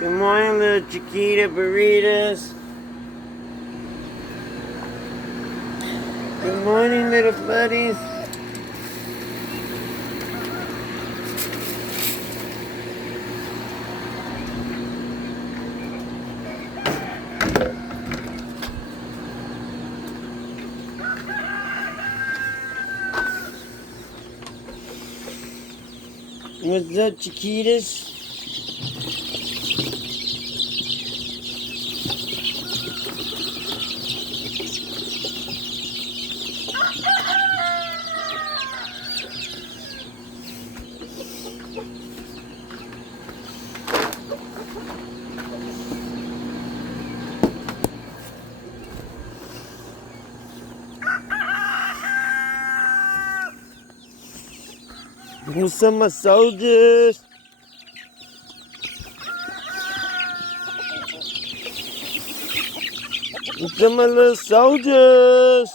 Good morning, little Chiquita burritos. Good morning, little buddies. What's up, Chiquitas? What's up, my soldiers? What's up, my little soldiers?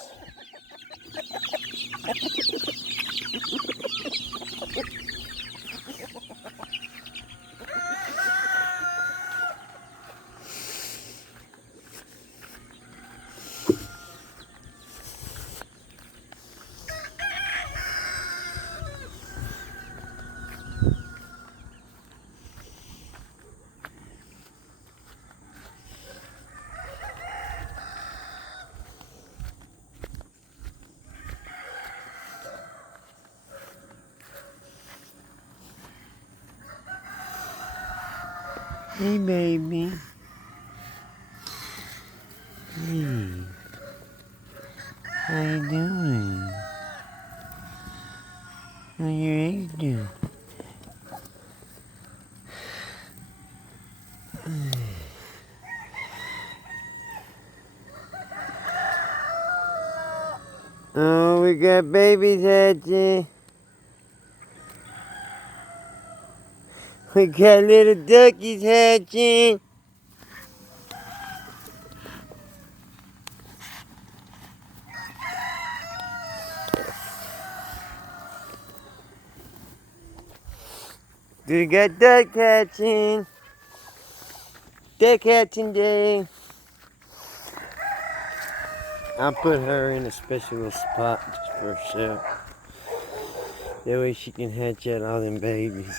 Hey, baby. Hey. How you doing? How your eggs doing? Oh, we got babies hatching. We got little duckies hatching. We got duck hatching. Duck hatching day. I'll put her in a special little spot just for herself. That way she can hatch out all them babies.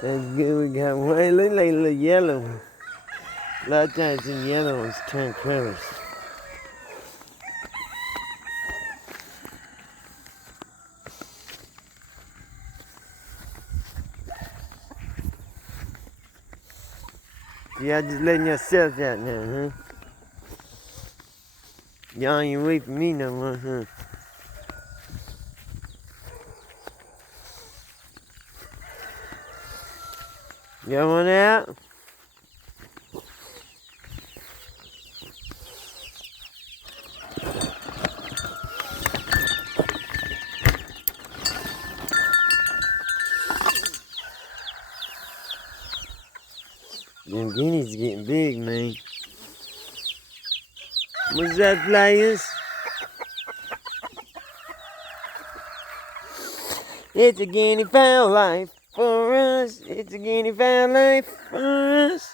That's good. We got one. It look like a little yellow one. A lot of times them yellow ones turn colors. Y'all just letting yourselves out now, huh? Y'all ain't wait for me no more, huh? Y'all want out? Them guineas getting big, man. What's up, Flyers? It's a guinea fowl life for us. It's a guinea fowl life for us.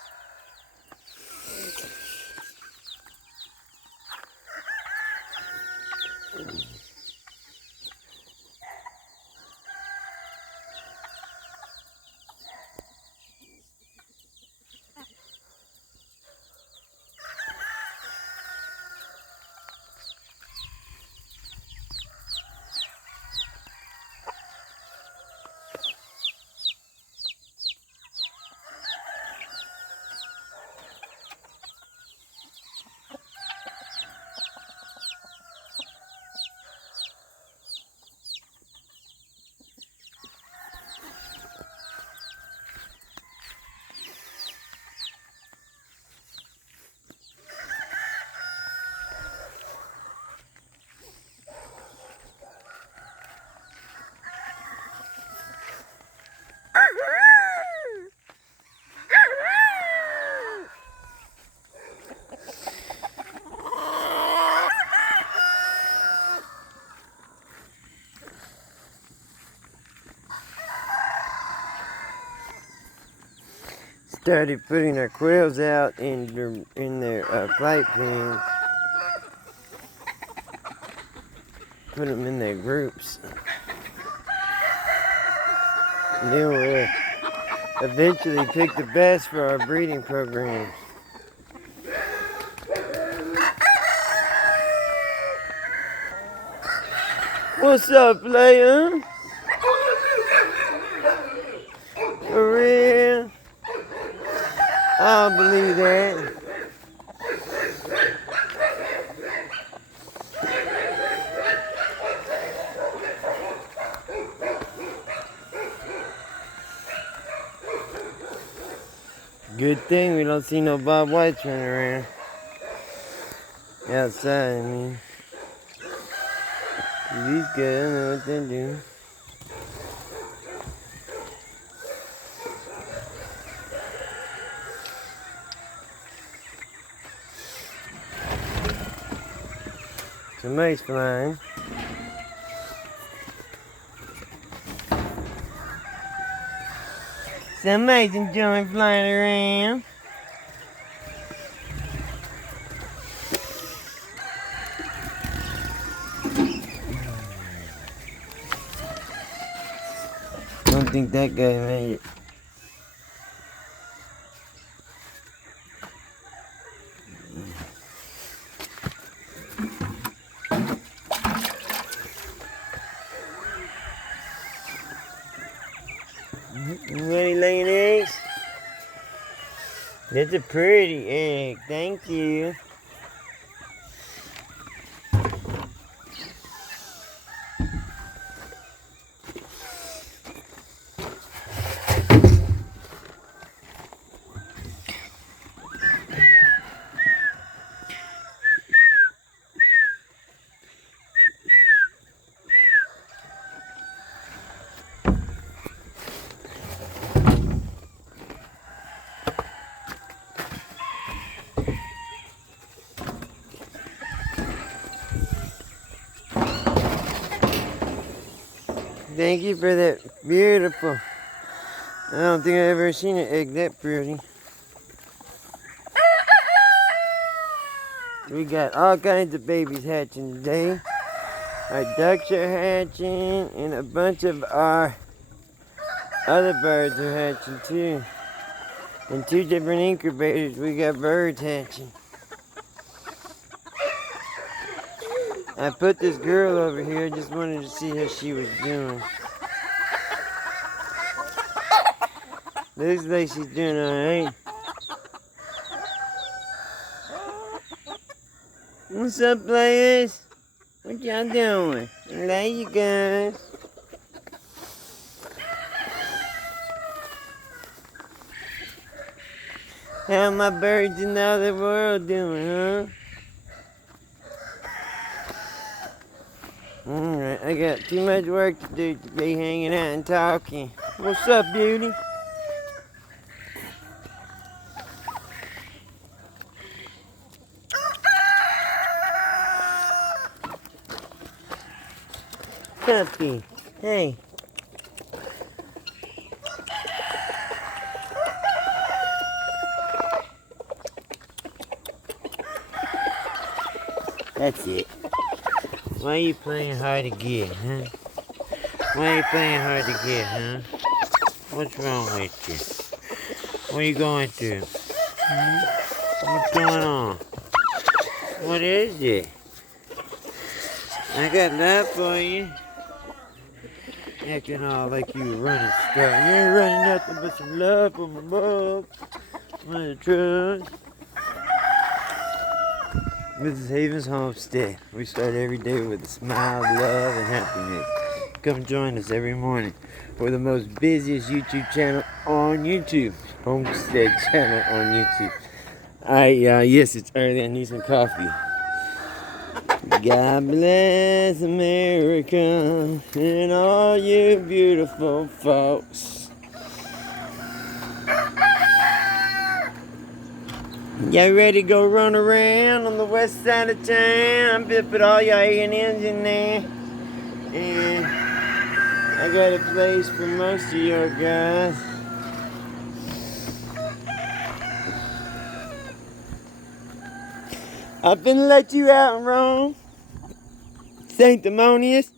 started putting our quails out in their flight pens. Put them in their groups. And then we'll eventually pick the best for our breeding program. What's up, player? For real? I don't believe that. Good thing we don't see no Bob Whites running around outside. I mean, these guys, I don't know what they're doing. Somebody's flying. Somebody's enjoying flying around. Don't think that guy made it. Ready laying eggs? That's a pretty egg, thank you. Thank you for that beautiful. I don't think I've ever seen an egg that pretty. We got all kinds of babies hatching today. Our ducks are hatching, and a bunch of our other birds are hatching too. In 2 different incubators, we got birds hatching. I put this girl over here, I just wanted to see how she was doing. Looks like she's doing alright. What's up, players? What y'all doing? Hello, you guys. How my birds in the other world doing, huh? Alright, I got too much work to do to be hanging out and talking. What's up, beauty? Puppy, hey. That's it. Why are you playing hard to get, huh? Why are you playing hard to get, huh? What's wrong with you? What are you going through? What's going on? What is it? I got love for you. Acting all like you running stuff. You ain't running nothing but some love from above. On the truck. Mrs. Haven's Homestead. We start every day with a smile, love, and happiness. Come join us every morning for the most busiest YouTube channel on YouTube. Homestead channel on YouTube. Yes, it's early. I need some coffee. God bless America and all you beautiful folks. Y'all ready to go run around on the west side of town? I put all y'all A&Ms in there. And I got a place for most of y'all guys. I'm finna let you out and roam. Sanctimonious.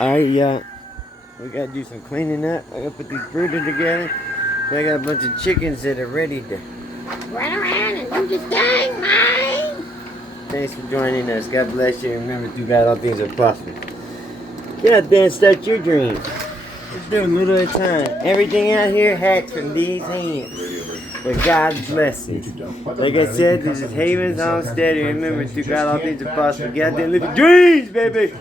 Alright, y'all. We gotta do some cleaning up. I gotta put these brooders together. So I got a bunch of chickens that are ready to run around and do this thing, man. Thanks for joining us. God bless you. Remember, through God, all things are possible. Get out there and start your dreams. Let's do a little at a time. Everything out here hatched from these hands. With God's blessing. Like I said, this is Havens Homestead. Remember, through God, all things are possible. Get out there and live your dreams, baby.